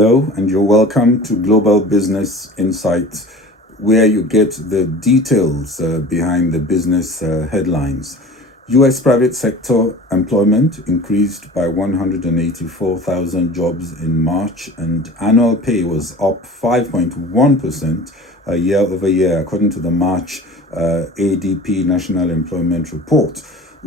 Hello, and you're welcome to Global Business Insights, where you get the details behind the business headlines. U.S. private sector employment increased by 184,000 jobs in March, and annual pay was up 5.1% year over year, according to the March ADP National Employment Report.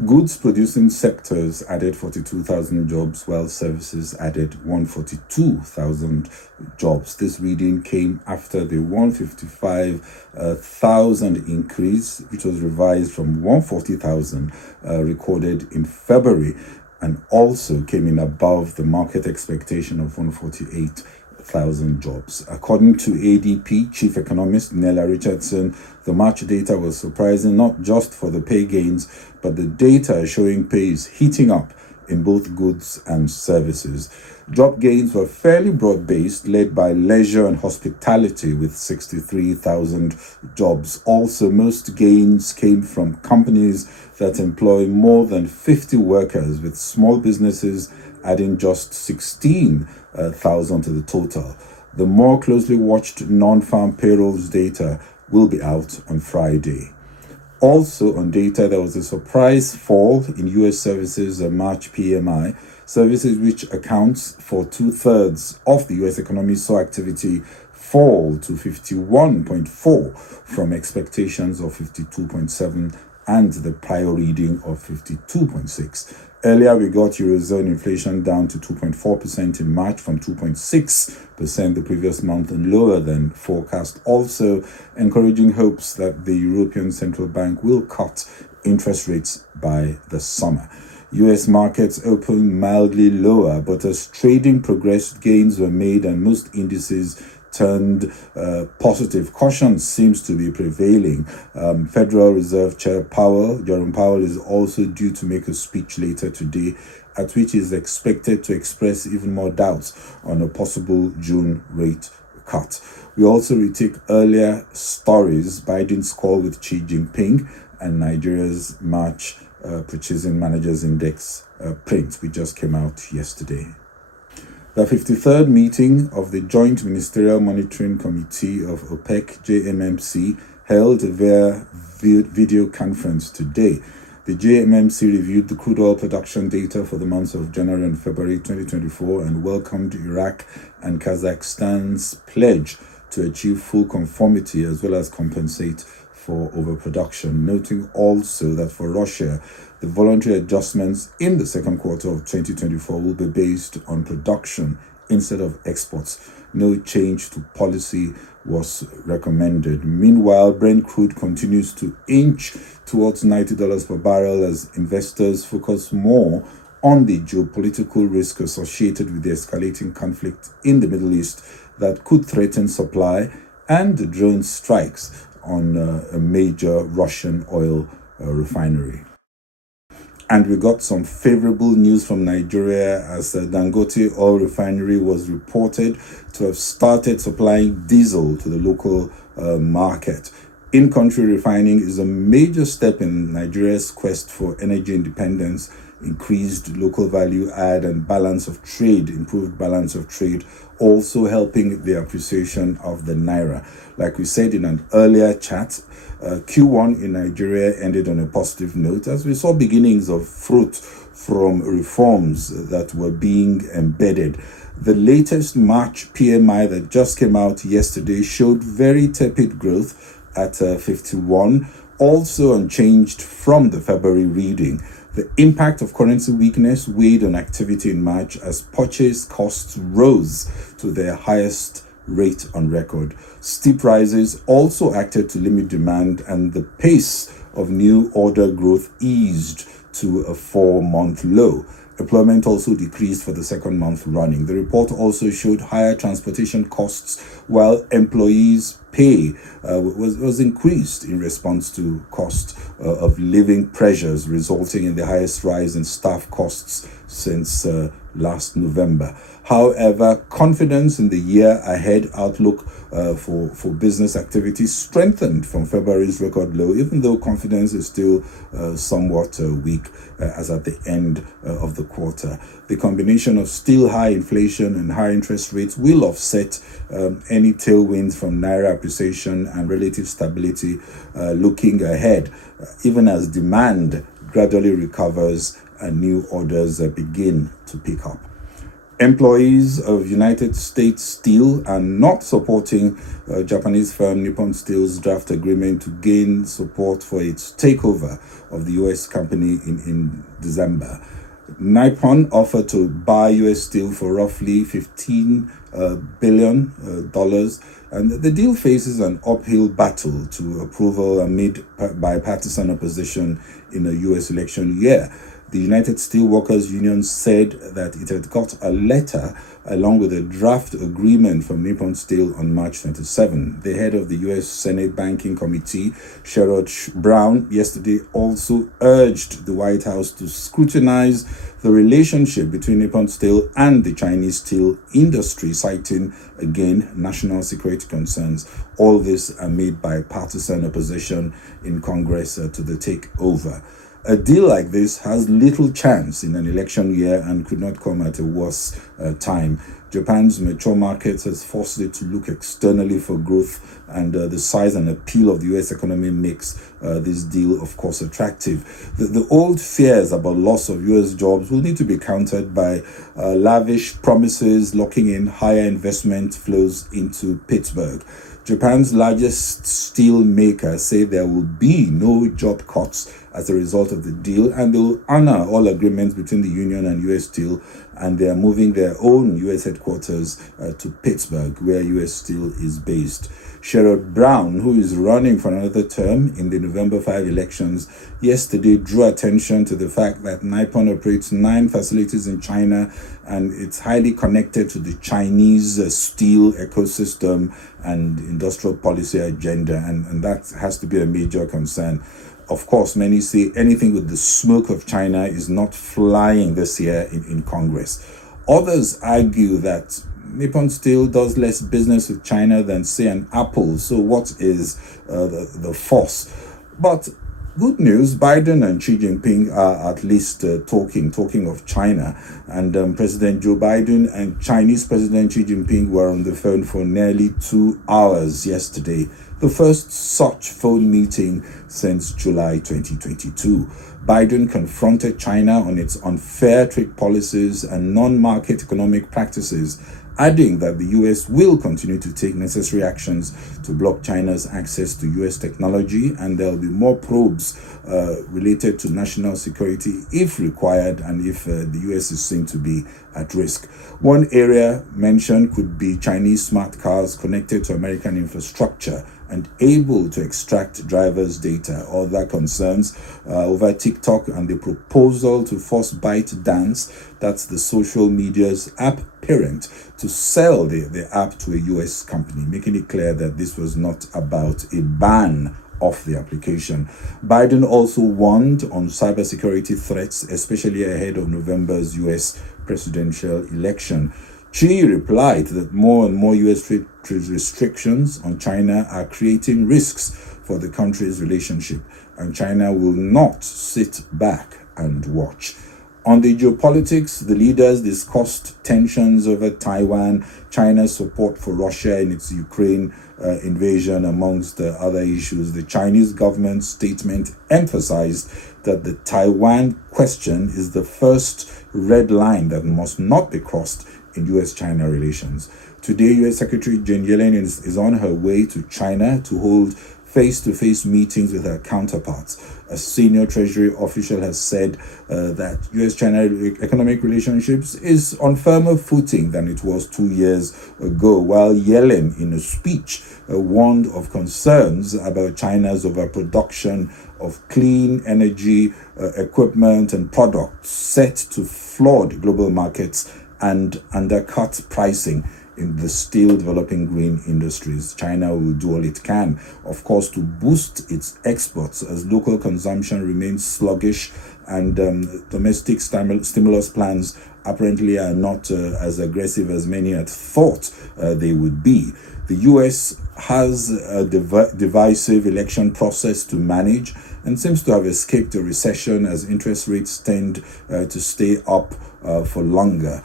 Goods producing sectors added 42,000 jobs, while services added 142,000 jobs. This reading came after the 155,000 increase, which was revised from 140,000 recorded in February, and also came in above the market expectation of 148,000 jobs. According to ADP Chief Economist Nella Richardson, the March data was surprising not just for the pay gains, but the data showing pay is heating up in both goods and services. Job gains were fairly broad-based, led by leisure and hospitality with 63,000 jobs. Also, most gains came from companies that employ more than 50 workers, with small businesses adding just 16,000 to the total. The more closely watched non-farm payrolls data will be out on Friday. Also on data, there was a surprise fall in U.S. services March PMI. Services, which accounts for 2/3 of the U.S. economy, saw activity fall to 51.4 from expectations of 52.7 and the prior reading of 52.6. Earlier, we got Eurozone inflation down to 2.4% in March from 2.6% the previous month, and lower than forecast. Also, encouraging hopes that the European Central Bank will cut interest rates by the summer. U.S. markets opened mildly lower, but as trading progressed, gains were made and most indices turned positive. Caution seems to be prevailing. Federal Reserve Chair Jerome Powell, is also due to make a speech later today, at which he is expected to express even more doubts on a possible June rate cut. We also retake earlier stories: Biden's call with Xi Jinping and Nigeria's March Purchasing Managers Index print, which just came out yesterday. The 53rd meeting of the Joint Ministerial Monitoring Committee of OPEC JMMC held via video conference today. The JMMC reviewed the crude oil production data for the months of January and February 2024 and welcomed Iraq and Kazakhstan's pledge to achieve full conformity as well as compensate for overproduction, noting also that for Russia, the voluntary adjustments in the second quarter of 2024 will be based on production instead of exports. No change to policy was recommended. Meanwhile, Brent crude continues to inch towards $90 per barrel as investors focus more on the geopolitical risk associated with the escalating conflict in the Middle East that could threaten supply, and the drone strikes on a major Russian oil refinery. And we got some favorable news from Nigeria as Dangote oil refinery was reported to have started supplying diesel to the local market. In-country refining is a major step in Nigeria's quest for energy independence, increased local value add, and improved balance of trade, also helping the appreciation of the naira. Like we said in an earlier chat, Q1 in Nigeria ended on a positive note as we saw beginnings of fruit from reforms that were being embedded. The latest March PMI that just came out yesterday showed very tepid growth at 51, also unchanged from the February reading. The impact of currency weakness weighed on activity in March as purchase costs rose to their highest rate on record. Steep rises also acted to limit demand, and the pace of new order growth eased to a 4-month low. Employment also decreased for the second month running. The report also showed higher transportation costs, while employees' pay was increased in response to cost of living pressures, resulting in the highest rise in staff costs since last November. However, confidence in the year ahead outlook for business activity strengthened from February's record low, even though confidence is still somewhat weak as at the end of the quarter. The combination of still high inflation and high interest rates will offset any tailwinds from Naira appreciation and relative stability looking ahead, even as demand gradually recovers and new orders begin to pick up. Employees of United States Steel are not supporting Japanese firm Nippon Steel's draft agreement to gain support for its takeover of the U.S. company in December. Nippon offered to buy U.S. Steel for roughly $15 billion, and the deal faces an uphill battle to approval amid bipartisan opposition in a U.S. election year. The United Steelworkers Union said that it had got a letter along with a draft agreement from Nippon Steel on March 27. The head of the U.S. Senate Banking Committee, Sherrod Brown, yesterday also urged the White House to scrutinize the relationship between Nippon Steel and the Chinese steel industry, citing, again, national security concerns. All this amid bipartisan opposition in Congress to the takeover. A deal like this has little chance in an election year and could not come at a worse time. Japan's mature markets has forced it to look externally for growth, and the size and appeal of the U.S. economy makes this deal, of course, attractive. The old fears about loss of U.S. jobs will need to be countered by lavish promises locking in higher investment flows into Pittsburgh. Japan's largest steel maker say there will be no job cuts as a result of the deal, and they will honor all agreements between the union and U.S. Steel, and they are moving their own U.S. headquarters to Pittsburgh, where U.S. Steel is based. Sherrod Brown, who is running for another term in the November 5 elections, yesterday drew attention to the fact that Nippon operates 9 facilities in China, and it's highly connected to the Chinese steel ecosystem and industrial policy agenda, and that has to be a major concern. Of course, many say anything with the smoke of China is not flying this year in Congress. Others argue that Nippon Steel does less business with China than, say, an Apple. So what is the force? But good news, Biden and Xi Jinping are at least talking of China. And President Joe Biden and Chinese President Xi Jinping were on the phone for nearly 2 hours yesterday. The first such phone meeting since July 2022. Biden confronted China on its unfair trade policies and non-market economic practices, adding that the U.S. will continue to take necessary actions to block China's access to U.S. technology, and there will be more probes related to national security if required and if the U.S. is seen to be at risk. One area mentioned could be Chinese smart cars connected to American infrastructure and able to extract drivers' data. Other concerns over TikTok and the proposal to force ByteDance, that's the social media's app parent, to sell the app to a US company, making it clear that this was not about a ban of the application. Biden also warned on cybersecurity threats, especially ahead of November's US presidential election. Xi replied that more and more U.S. trade restrictions on China are creating risks for the country's relationship, and China will not sit back and watch. On the geopolitics, the leaders discussed tensions over Taiwan, China's support for Russia in its Ukraine invasion, amongst other issues. The Chinese government statement emphasized that the Taiwan question is the first red line that must not be crossed in U.S.-China relations. Today, U.S. Secretary Jane Yellen is on her way to China to hold face-to-face meetings with her counterparts. A senior Treasury official has said that U.S.-China economic relationships is on firmer footing than it was 2 years ago, while Yellen, in a speech, warned of concerns about China's overproduction of clean energy equipment and products set to flood global markets and undercut pricing in the still developing green industries. China will do all it can, of course, to boost its exports as local consumption remains sluggish and domestic stimulus plans apparently are not as aggressive as many had thought they would be. The US has a divisive election process to manage and seems to have escaped a recession as interest rates tend to stay up for longer.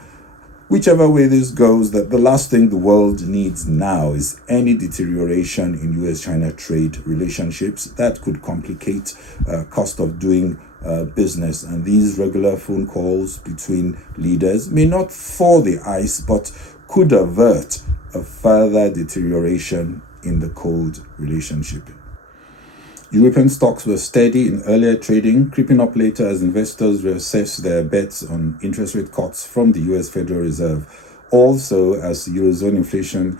Whichever way this goes, that the last thing the world needs now is any deterioration in US-China trade relationships that could complicate cost of doing business. And these regular phone calls between leaders may not thaw the ice, but could avert a further deterioration in the cold relationship. European stocks were steady in earlier trading, creeping up later as investors reassess their bets on interest rate cuts from the US Federal Reserve. Also, as Eurozone inflation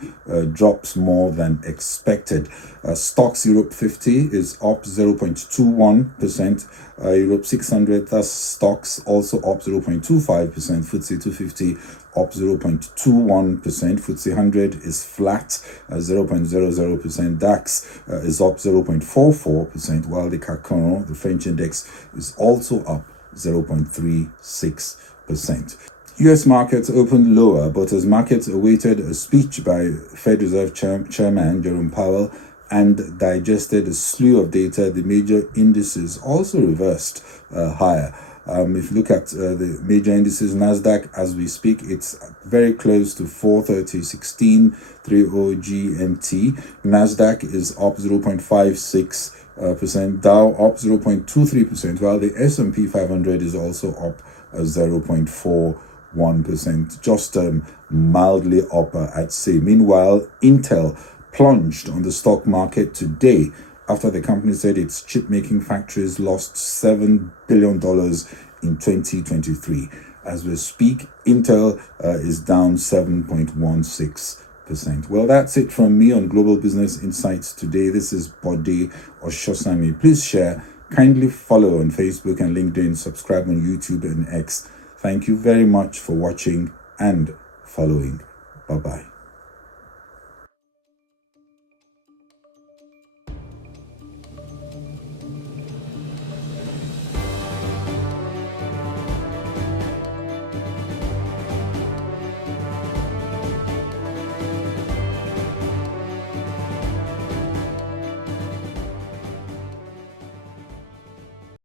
drops more than expected. Stocks Europe 50 is up 0.21%. Europe 600, thus stocks also up 0.25%. FTSE 250 up 0.21%. FTSE 100 is flat at 0.00%. DAX is up 0.44%, while the CAC 40, the French index, is also up 0.36%. US markets opened lower, but as markets awaited a speech by Fed Reserve Chairman Jerome Powell and digested a slew of data, the major indices also reversed higher. If you look at the major indices, Nasdaq, as we speak, it's very close to 430.16, 30 GMT. Nasdaq is up 0.56%, Dow up 0.23%, while the S&P 500 is also up 0.41%, just mildly up, I'd say. Meanwhile, Intel plunged on the stock market today after the company said its chip-making factories lost $7 billion in 2023. As we speak, Intel is down 7.16%. Well, that's it from me on Global Business Insights today. This is Bode Oshosami. Please share, kindly follow on Facebook and LinkedIn, subscribe on YouTube and X. Thank you very much for watching and following. Bye-bye.